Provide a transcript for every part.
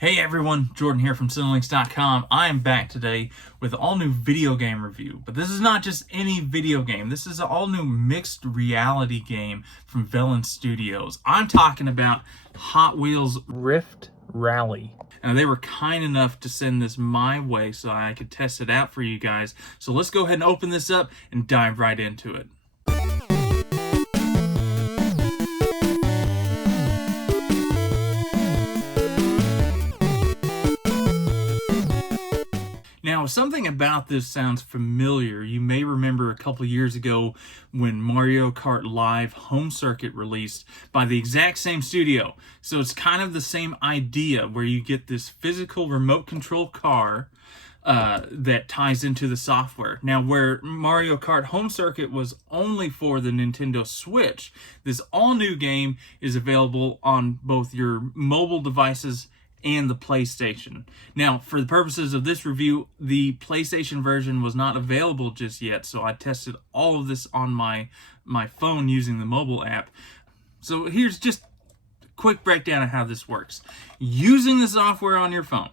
Hey everyone, Jordan here from Cinelinx.com. I am back today with an all-new video game review. But this is not just any video game. This is an all-new mixed reality game from Velan Studios. I'm talking about Hot Wheels Rift Rally. And they were kind enough to send this my way so I could test it out for you guys. So let's go ahead and open this up and dive right into it. Now, something about this sounds familiar. You may remember a couple years ago when Mario Kart Live Home Circuit released by the exact same studio. So it's kind of the same idea where you get this physical remote control car that ties into the software. Now, where Mario Kart Home Circuit was only for the Nintendo Switch, this all-new game is available on both your mobile devices and the PlayStation. Now, for the purposes of this review, the PlayStation version was not available just yet, so I tested all of this on my phone using the mobile app. So here's just a quick breakdown of how this works. Using the software on your phone,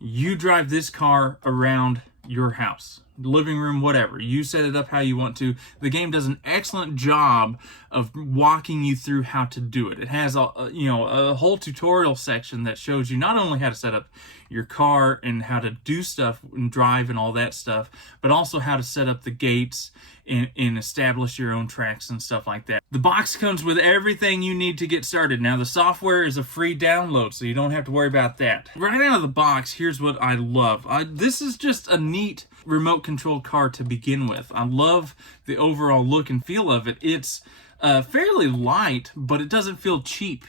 you drive this car around your house, living room, whatever. You set it up how you want to. The game does an excellent job of walking you through how to do it. It has a whole tutorial section that shows you not only how to set up your car and how to do stuff and drive and all that stuff, but also how to set up the gates and establish your own tracks and stuff like that. The box comes with everything you need to get started. Now, the software is a free download, so you don't have to worry about that. Right out of the box, here's what I love. This is just a neat remote control car to begin with. I love the overall look and feel of it. It's fairly light, but it doesn't feel cheap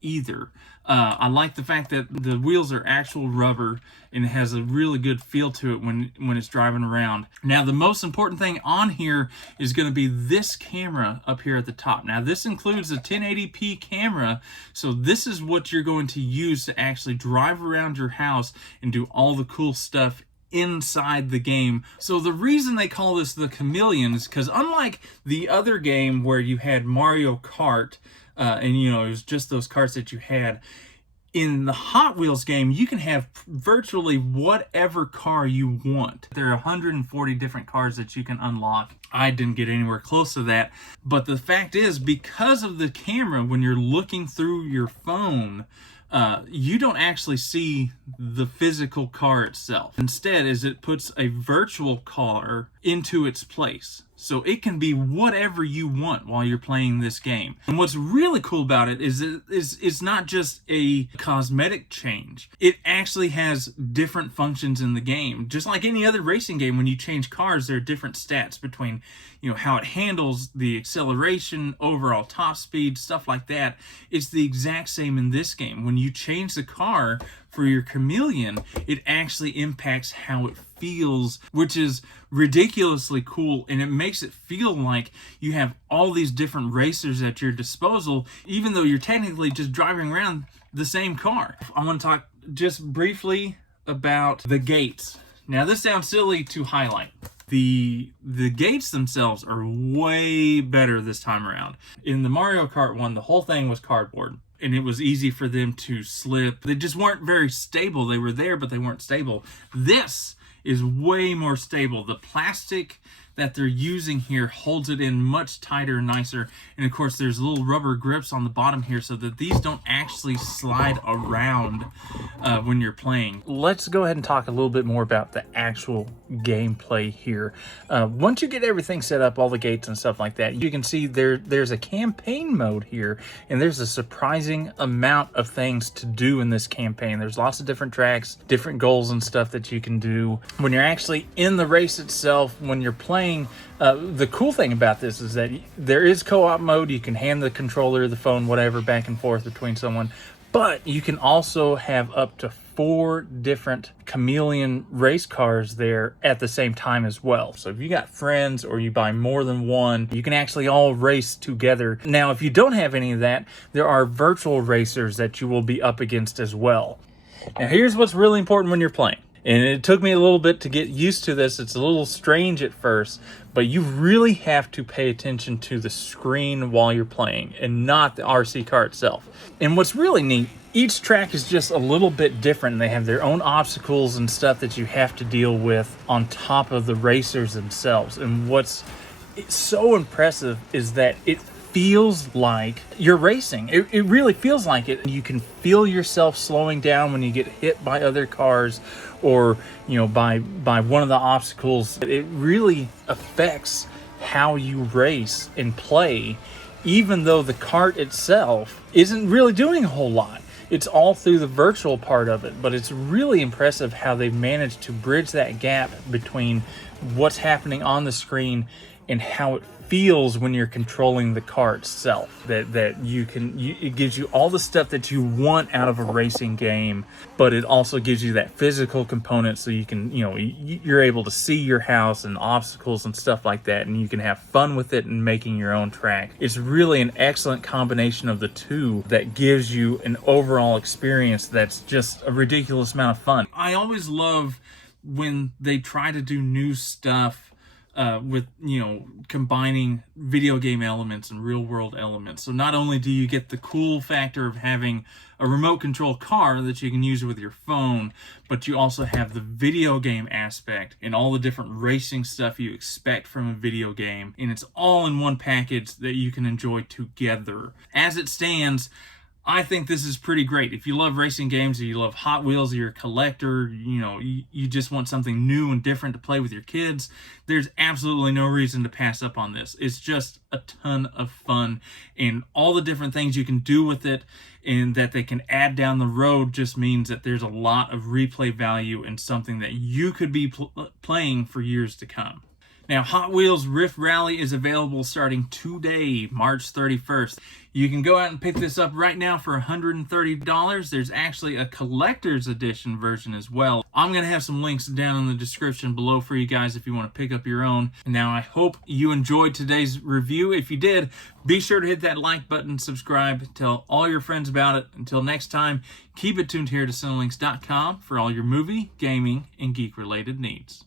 either. I like the fact that the wheels are actual rubber and it has a really good feel to it when it's driving around. Now, the most important thing on here is going to be this camera up here at the top. Now, this includes a 1080p camera, so this is what you're going to use to actually drive around your house and do all the cool stuff inside the game. So the reason they call this the Chameleon is because unlike the other game where you had Mario Kart, and it was just those carts that you had, in the Hot Wheels game, you can have virtually whatever car you want. There are 140 different cars that you can unlock. I didn't get anywhere close to that. But the fact is, because of the camera, when you're looking through your phone, you don't actually see the physical car itself. Instead, it puts a virtual car into its place. So it can be whatever you want while you're playing this game. And what's really cool about it is it's not just a cosmetic change. It actually has different functions in the game. Just like any other racing game, when you change cars, there are different stats between how it handles the acceleration, overall top speed, stuff like that. It's the exact same in this game. When you change the car for your Chameleon, it actually impacts how it feels, which is ridiculously cool, and it makes it feel like you have all these different racers at your disposal, even though you're technically just driving around the same car. I want to talk just briefly about the gates. Now, this sounds silly to highlight. The gates themselves are way better this time around. In the Mario Kart one, the whole thing was cardboard, and it was easy for them to slip. They just weren't very stable. They were there, but they weren't stable. This is way more stable. The plastic that they're using here holds it in much tighter and nicer. And of course, there's little rubber grips on the bottom here so that these don't actually slide around when you're playing. Let's go ahead and talk a little bit more about the actual gameplay here. Once you get everything set up, all the gates and stuff like that, you can see there's a campaign mode here, and there's a surprising amount of things to do in this campaign. There's lots of different tracks, different goals and stuff that you can do. When you're actually in the race itself, when you're playing, the cool thing about this is that there is co-op mode. You can hand the controller, the phone, whatever, back and forth between someone, but you can also have up to 4 different Chameleon race cars there at the same time as well. So if you got friends or you buy more than one, you can actually all race together. Now, if you don't have any of that, there are virtual racers that you will be up against as well. Now, here's what's really important when you're playing. And it took me a little bit to get used to this. It's a little strange at first, but you really have to pay attention to the screen while you're playing and not the RC car itself. And what's really neat, each track is just a little bit different. They have their own obstacles and stuff that you have to deal with on top of the racers themselves. And what's so impressive is that it feels like you're racing. It really feels like it. You can feel yourself slowing down when you get hit by other cars or, you know, by one of the obstacles. It really affects how you race and play, even though the kart itself isn't really doing a whole lot. It's all through the virtual part of it, but it's really impressive how they've managed to bridge that gap between what's happening on the screen and how it feels when you're controlling the car itself. That it gives you all the stuff that you want out of a racing game, but it also gives you that physical component, so you can, you know, you're able to see your house and obstacles and stuff like that, and you can have fun with it and making your own track. It's really an excellent combination of the two that gives you an overall experience that's just a ridiculous amount of fun. I always love when they try to do new stuff with, you know, combining video game elements and real world elements. So not only do you get the cool factor of having a remote control car that you can use with your phone, but you also have the video game aspect and all the different racing stuff you expect from a video game. And it's all in one package that you can enjoy together. As it stands, I think this is pretty great. If you love racing games, or you love Hot Wheels, or you're a collector, you know, you just want something new and different to play with your kids, there's absolutely no reason to pass up on this. It's just a ton of fun, and all the different things you can do with it and that they can add down the road just means that there's a lot of replay value and something that you could be playing for years to come. Now, Hot Wheels Rift Rally is available starting today, March 31st. You can go out and pick this up right now for $130. There's actually a collector's edition version as well. I'm going to have some links down in the description below for you guys if you want to pick up your own. Now, I hope you enjoyed today's review. If you did, be sure to hit that like button, subscribe, tell all your friends about it. Until next time, keep it tuned here to Cinelinx.com for all your movie, gaming, and geek-related needs.